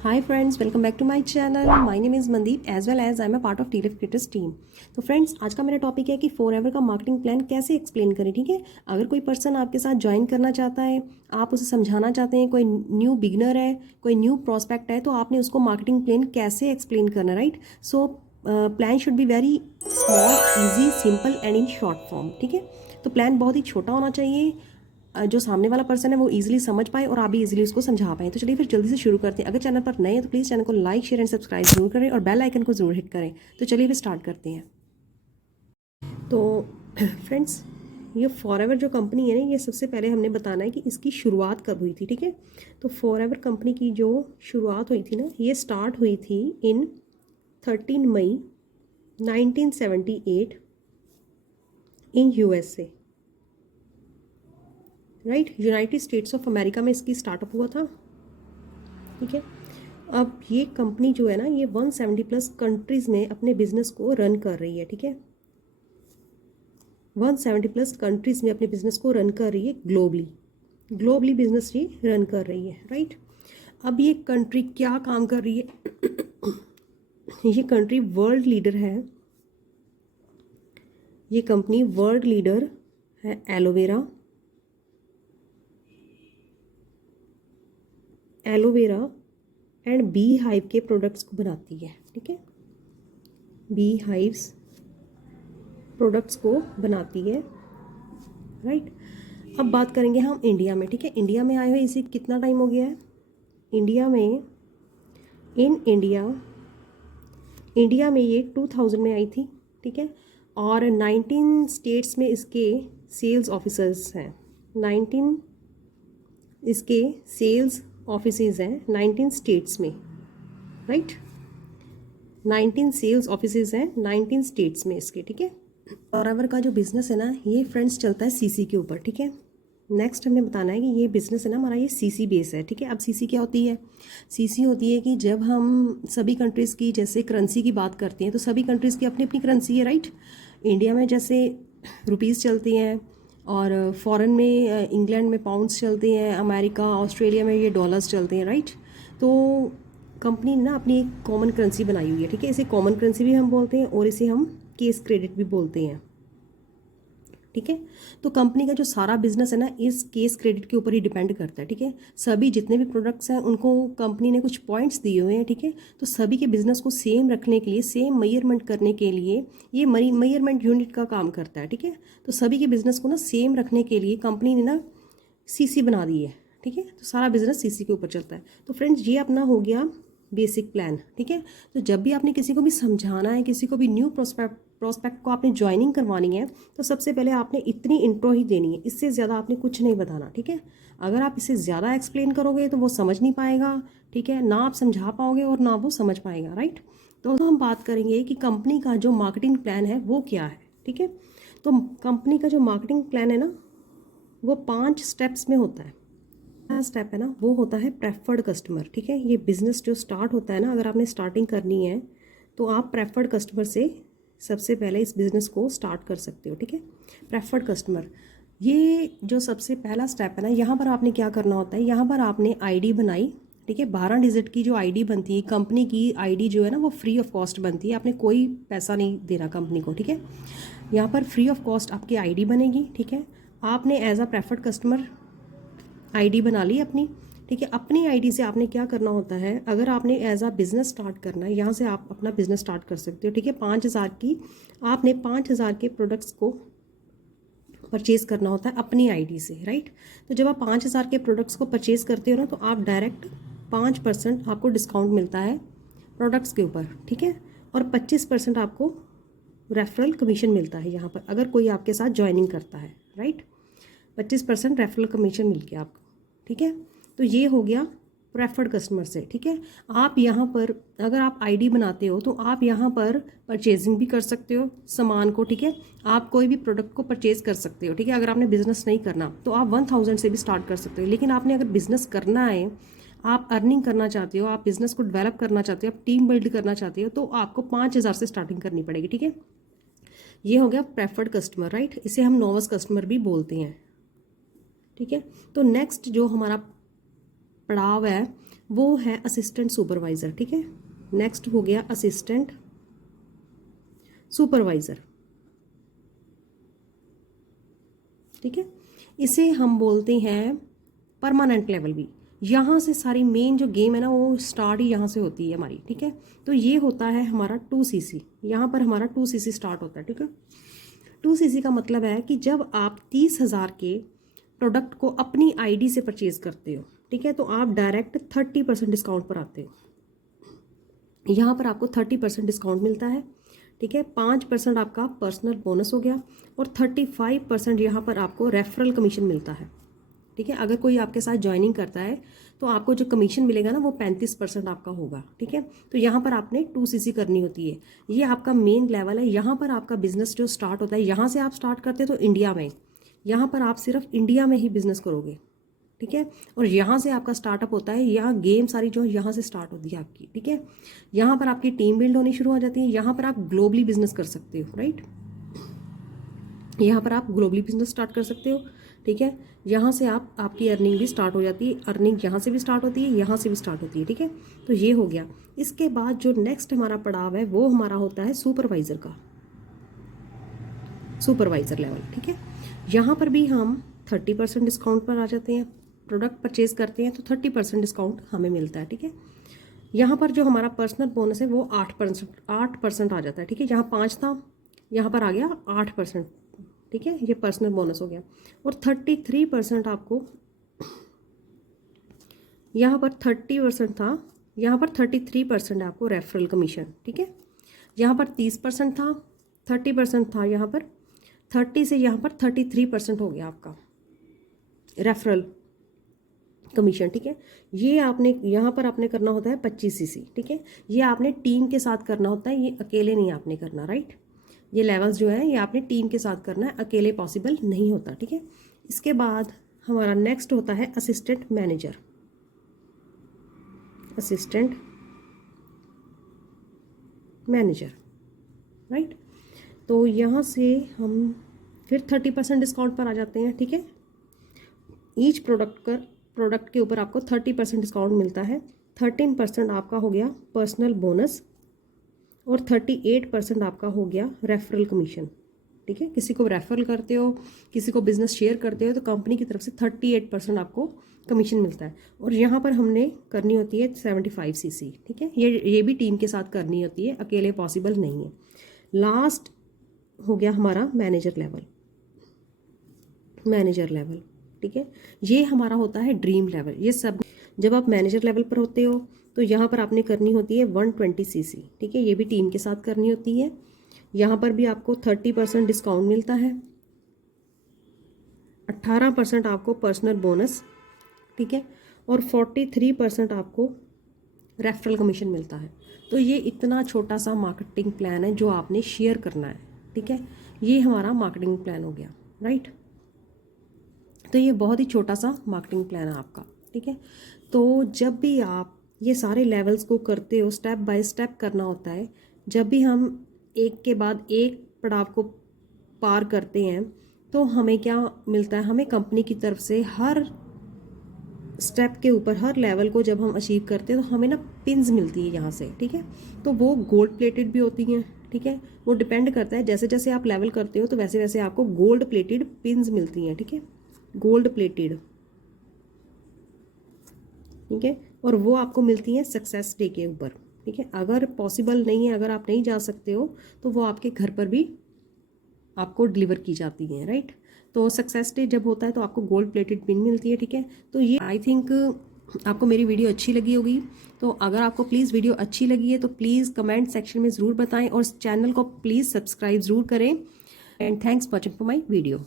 Hi friends, welcome back to my channel. My name is Mandeep as well as I'm a part of TLF Creators team. तो friends आज का मेरा topic है कि forever का marketing plan कैसे explain करें। ठीक है, अगर कोई पर्सन आपके साथ ज्वाइन करना चाहता है, आप उसे समझाना चाहते हैं, कोई न्यू बिगनर है, कोई न्यू प्रॉस्पेक्ट है, तो आपने उसको मार्केटिंग प्लान कैसे एक्सप्लेन करना, right. So plan should be very small, easy, simple and in short form. ठीक है, तो प्लान बहुत ही छोटा होना चाहिए जो सामने वाला पर्सन है वो इजीली समझ पाए और आप भी इजीली उसको समझा पाएँ। तो चलिए फिर जल्दी से शुरू करते हैं। अगर चैनल पर नए हैं तो प्लीज़ चैनल को लाइक शेयर एंड सब्सक्राइब जरूर करें और बेल आइकन को जरूर हिट करें। तो चलिए फिर स्टार्ट करते हैं। तो फ्रेंड्स, ये फॉरएवर जो कंपनी है ना, ये सबसे पहले हमने बताना है कि इसकी शुरुआत कब हुई थी। ठीक है, तो फॉरएवर कंपनी की जो शुरुआत हुई थी ना, ये स्टार्ट हुई थी इन 13 मई 1978 in USA, right. United states of America में इसकी स्टार्टअप हुआ था। ठीक है, अब ये कंपनी जो है ना, ये 170 प्लस कंट्रीज़ में अपने बिजनेस को रन कर रही है। ठीक है, 170 प्लस कंट्रीज़ में अपने बिजनेस को रन कर रही है, ग्लोबली बिजनेस ये रन कर रही है, राइट। अब ये कंट्री क्या काम कर रही है ये कंट्री वर्ल्ड लीडर है, ये कंपनी वर्ल्ड लीडर है एलोवेरा एंड बी हाइव के प्रोडक्ट्स को बनाती है। ठीक है, बी हाइव्स प्रोडक्ट्स को बनाती है, राइट। अब बात करेंगे हम इंडिया में। ठीक है, इंडिया में आए हुए इसे कितना टाइम हो गया है। इंडिया में इंडिया में ये 2000 में आई थी। ठीक है, और 19 स्टेट्स में इसके सेल्स ऑफिसर्स हैं। 19 इसके सेल्स ऑफिसेज हैं 19 स्टेट्स में, राइट। 19 सेल्स ऑफिसेज हैं 19 स्टेट्स में इसके। ठीक है, फॉरएवर का जो बिज़नेस है ना, ये फ्रेंड्स चलता है सीसी के ऊपर। ठीक है, नेक्स्ट हमने बताना है कि ये बिज़नेस है ना हमारा, ये सीसी बेस है। ठीक है, अब सीसी क्या होती है। सीसी होती है कि जब हम सभी कंट्रीज़ की जैसे करेंसी की बात करते हैं, तो सभी कंट्रीज़ की अपनी अपनी करेंसी है, राइट। इंडिया में जैसे रुपीज़ चलती हैं और फॉरेन में इंग्लैंड में पाउंड्स चलते हैं, अमेरिका ऑस्ट्रेलिया में ये डॉलर्स चलते हैं, राइट। तो कंपनी ने ना अपनी एक कॉमन करेंसी बनाई हुई है। ठीक है, इसे कॉमन करेंसी भी हम बोलते हैं और इसे हम केस क्रेडिट भी बोलते हैं। ठीक है, तो कंपनी का जो सारा बिजनेस है ना, इस केस क्रेडिट के ऊपर ही डिपेंड करता है। ठीक है, सभी जितने भी प्रोडक्ट्स हैं उनको कंपनी ने कुछ पॉइंट्स दिए हुए हैं। ठीक है, तो सभी के बिजनेस को सेम रखने के लिए, सेम मेजरमेंट करने के लिए ये मेजरमेंट यूनिट का काम करता है। ठीक है, तो सभी के बिजनेस को ना सेम रखने के लिए कंपनी ने ना सीसी बना दी है। ठीक है, तो सारा बिजनेस सीसी के ऊपर चलता है। तो फ्रेंड्स, ये अपना हो गया बेसिक प्लान। ठीक है, तो जब भी आपने किसी को भी समझाना है, किसी को भी न्यू प्रोस्पेक्ट को आपने ज्वाइनिंग करवानी है, तो सबसे पहले आपने इतनी इंट्रो ही देनी है, इससे ज़्यादा आपने कुछ नहीं बताना। ठीक है, अगर आप इससे ज़्यादा एक्सप्लेन करोगे तो वो समझ नहीं पाएगा। ठीक है, ना आप समझा पाओगे और ना वो समझ पाएगा, राइट। तो हम बात करेंगे कि कंपनी का जो मार्केटिंग प्लान है वो क्या है। ठीक है, तो कंपनी का जो मार्केटिंग प्लान है ना, वो 5 स्टेप्स में होता है। पहला स्टेप है ना, वो होता है प्रेफर्ड कस्टमर। ठीक है, ये बिजनेस जो स्टार्ट होता है ना, अगर आपने स्टार्टिंग करनी है तो आप प्रेफर्ड कस्टमर से सबसे पहले इस बिज़नेस को स्टार्ट कर सकते हो। ठीक है, प्रेफर्ड कस्टमर, ये जो सबसे पहला स्टेप है ना, यहाँ पर आपने क्या करना होता है, यहाँ पर आपने आईडी बनाई। ठीक है, 12 डिजिट की जो आईडी बनती है, कंपनी की आईडी जो है ना, वो फ्री ऑफ कॉस्ट बनती है, आपने कोई पैसा नहीं देना कंपनी को। ठीक है, यहाँ पर फ्री ऑफ कॉस्ट आपकी आईडी बनेगी। ठीक है, आपने as a preferred customer ID बना ली अपनी। ठीक है, अपनी आईडी से आपने क्या करना होता है, अगर आपने एज अ बिज़नेस स्टार्ट करना है, यहाँ से आप अपना बिज़नेस स्टार्ट कर सकते हो। ठीक है, 5000 की आपने 5000 के प्रोडक्ट्स को परचेज़ करना होता है अपनी आईडी से, राइट। तो जब आप 5000 के प्रोडक्ट्स को परचेज़ करते हो ना, तो आप डायरेक्ट 5% आपको डिस्काउंट मिलता है प्रोडक्ट्स के ऊपर। ठीक है, और 25% आपको रेफरल कमीशन मिलता है यहाँ पर, अगर कोई आपके साथ ज्वाइनिंग करता है, राइट। 25% रेफरल कमीशन मिल गया आपको। ठीक है, तो ये हो गया प्रेफर्ड कस्टमर से। ठीक है, आप यहाँ पर अगर आप आईडी बनाते हो तो आप यहाँ पर परचेजिंग भी कर सकते हो सामान को। ठीक है, आप कोई भी प्रोडक्ट को परचेज कर सकते हो। ठीक है, अगर आपने बिजनेस नहीं करना तो आप 1000 से भी स्टार्ट कर सकते हो, लेकिन आपने अगर बिजनेस करना है, आप अर्निंग करना चाहते हो, आप बिजनेस को डेवलप करना चाहते हो, आप टीम बिल्ड करना चाहते हो, तो आपको 5000 से स्टार्टिंग करनी पड़ेगी। ठीक है, ये हो गया प्रेफर्ड कस्टमर, राइट। इसे हम नोवस कस्टमर भी बोलते हैं। ठीक है, तो नेक्स्ट जो हमारा पड़ाव है वो है असिस्टेंट सुपरवाइज़र, ठीक है। नेक्स्ट हो गया असिस्टेंट सुपरवाइज़र, ठीक है। इसे हम बोलते हैं परमानेंट लेवल भी। यहाँ से सारी मेन जो गेम है ना वो स्टार्ट ही यहाँ से होती है हमारी, ठीक है। तो ये होता है हमारा 2cc, यहाँ पर हमारा 2cc स्टार्ट होता है, ठीक है। 2cc का मतलब है कि जब आप 30,000 के प्रोडक्ट को अपनी आईडी से परचेज करते हो, ठीक है, तो आप डायरेक्ट 30% डिस्काउंट पर आते हो। यहाँ पर आपको 30% डिस्काउंट मिलता है, ठीक है। 5% आपका पर्सनल बोनस हो गया और 35% यहाँ पर आपको रेफरल कमीशन मिलता है, ठीक है। अगर कोई आपके साथ ज्वाइनिंग करता है तो आपको जो कमीशन मिलेगा ना वो 35% आपका होगा, ठीक है। तो यहाँ पर आपने 2cc करनी होती है। ये आपका मेन लेवल है। यहाँ पर आपका बिजनेस जो स्टार्ट होता है, यहाँ से आप स्टार्ट करते हैं तो इंडिया में, यहाँ पर आप सिर्फ इंडिया में ही बिजनेस करोगे, ठीक है। और यहाँ से आपका स्टार्टअप होता है, यहाँ गेम सारी जो यहाँ से स्टार्ट होती है आपकी, ठीक है। यहाँ पर आपकी टीम बिल्ड होनी शुरू हो जाती है। यहाँ पर आप ग्लोबली बिजनेस कर सकते हो, राइट। यहाँ पर आप ग्लोबली बिजनेस स्टार्ट कर सकते हो, ठीक है। यहाँ से आपकी अर्निंग भी स्टार्ट हो जाती है। अर्निंग यहाँ से भी स्टार्ट होती है, यहाँ से भी स्टार्ट होती है, ठीक है। तो ये हो गया। इसके बाद जो नेक्स्ट हमारा पड़ाव है वो हमारा होता है सुपरवाइज़र का, सुपरवाइज़र लेवल, ठीक है। यहाँ पर भी हम 30% डिस्काउंट पर आ जाते हैं। प्रोडक्ट परचेज करते हैं तो 30% डिस्काउंट हमें मिलता है, ठीक है। यहाँ पर जो हमारा पर्सनल बोनस है वो 8% आ जाता है, ठीक है। यहाँ 5 था, यहाँ पर आ गया 8%, ठीक है। ये पर्सनल बोनस हो गया। और 33% आपको, यहाँ पर 30% था, यहाँ पर 33% है आपको रेफरल कमीशन, ठीक है। यहाँ पर 30% था, 30% था, यहाँ पर 30 से यहाँ पर 33% हो गया आपका रेफरल कमीशन, ठीक है। ये आपने यहाँ पर आपने करना होता है 25cc, ठीक है। ये आपने टीम के साथ करना होता है, ये अकेले नहीं आपने करना, राइट। ये लेवल्स जो है ये आपने टीम के साथ करना है, अकेले पॉसिबल नहीं होता, ठीक है। इसके बाद हमारा नेक्स्ट होता है assistant manager, assistant manager, right. तो यहाँ से हम फिर 30% डिस्काउंट पर आ जाते हैं, ठीक है। ईच प्रोडक्ट के ऊपर आपको 30% डिस्काउंट मिलता है। 13% आपका हो गया पर्सनल बोनस और 38% आपका हो गया रेफरल कमीशन, ठीक है। किसी को रेफरल करते हो, किसी को बिजनेस शेयर करते हो तो कंपनी की तरफ से 38% आपको कमीशन मिलता है। और यहाँ पर हमने करनी होती है 75cc, ठीक है। ये भी टीम के साथ करनी होती है, अकेले पॉसिबल नहीं है। लास्ट हो गया हमारा मैनेजर लेवल, मैनेजर लेवल, ठीक है। ये हमारा होता है ड्रीम लेवल। ये सब जब आप मैनेजर लेवल पर होते हो तो यहाँ पर आपने करनी होती है 120cc, ठीक है। ये भी टीम के साथ करनी होती है। यहाँ पर भी आपको 30% डिस्काउंट मिलता है, 18% आपको पर्सनल बोनस, ठीक है, और 43% आपको रेफरल कमीशन मिलता है। तो ये इतना छोटा सा मार्केटिंग प्लान है जो आपने शेयर करना है, ठीक है। ये हमारा मार्केटिंग प्लान हो गया, राइट। तो ये बहुत ही छोटा सा मार्केटिंग प्लान है आपका, ठीक है। तो जब भी आप ये सारे लेवल्स को करते हो, स्टेप बाय स्टेप करना होता है। जब भी हम एक के बाद एक पड़ाव को पार करते हैं तो हमें क्या मिलता है, हमें कंपनी की तरफ से हर स्टेप के ऊपर, हर लेवल को जब हम अचीव करते हैं तो हमें ना पिन्स मिलती है यहाँ से, ठीक है। तो वो गोल्ड प्लेटेड भी होती हैं, ठीक है। वो डिपेंड करता है, जैसे जैसे आप लेवल करते हो तो वैसे वैसे आपको गोल्ड प्लेटेड पिन्स मिलती हैं, ठीक है, गोल्ड प्लेटेड, ठीक है। और वो आपको मिलती हैं सक्सेस डे के ऊपर, ठीक है। अगर पॉसिबल नहीं है, अगर आप नहीं जा सकते हो तो वो आपके घर पर भी आपको डिलीवर की जाती हैं, राइट। तो सक्सेस डे जब होता है तो आपको गोल्ड प्लेटेड पिन मिलती है, ठीक है। तो ये आई थिंक आपको मेरी वीडियो अच्छी लगी होगी। तो अगर आपको प्लीज़ वीडियो अच्छी लगी है तो प्लीज़ कमेंट सेक्शन में ज़रूर बताएं और चैनल को प्लीज़ सब्सक्राइब ज़रूर करें। And thanks watching for my video.